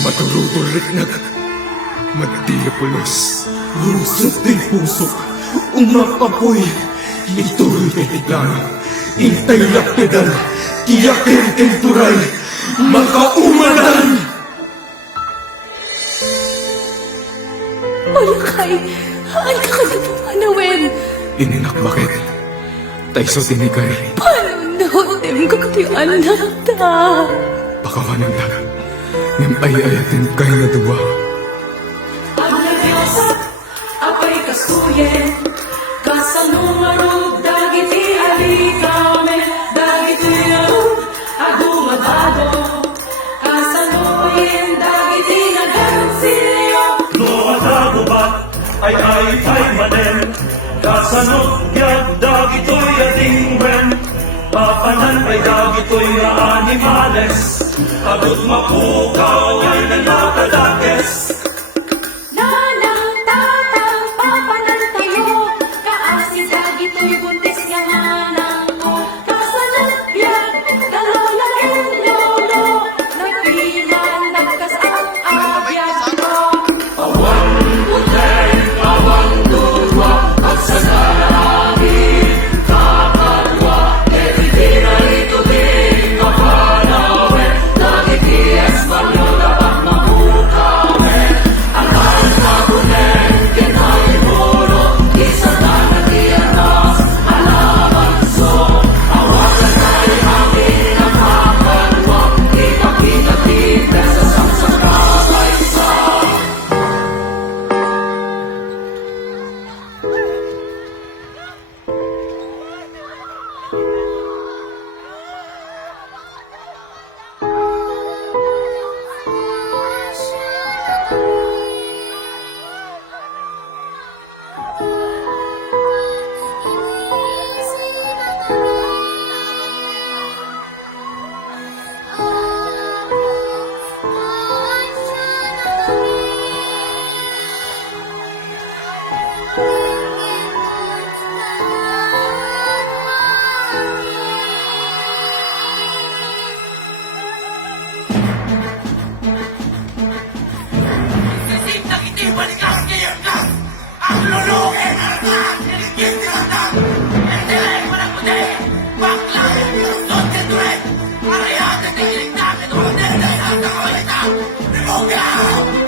Maturutulik na magdiyapulos. Lusot din puso, umapapoy. Ito'y titiglan, intay lapidal, tiyakin kentural, makaumadan. Malakay, haan ka ka na po, Manawen. Ininak bakit? Tayso tinikay. Paano nahotem ka kati anak ta? Pakawanan ta. Ngam ay-ayatin kay na duwa. Ang nagyosa, apay kasuyen, kasanungarog, dagiti alikame, dagiti arog, agumadado, kasanuyen, dagiti nagansilyo. No adago ba, ay manen, kasanot gyad dagitoy adingwen, papanan ay dagitoy nga animales, agut mapukaw ay nanakadakes. Nanang tatang papanan tayo, kaasi dagitoy buntis nga nanang ko, kasanagbiag, dalolagin lolo, nagpinan nagkas ang abiyag ko. Ang lulungin na lang, niligid ka lang. Hindi, walang puti. Bakla, yung sunset. Para yatin, nilig namin. Walang nilay, ang kakulitan. Limog ka!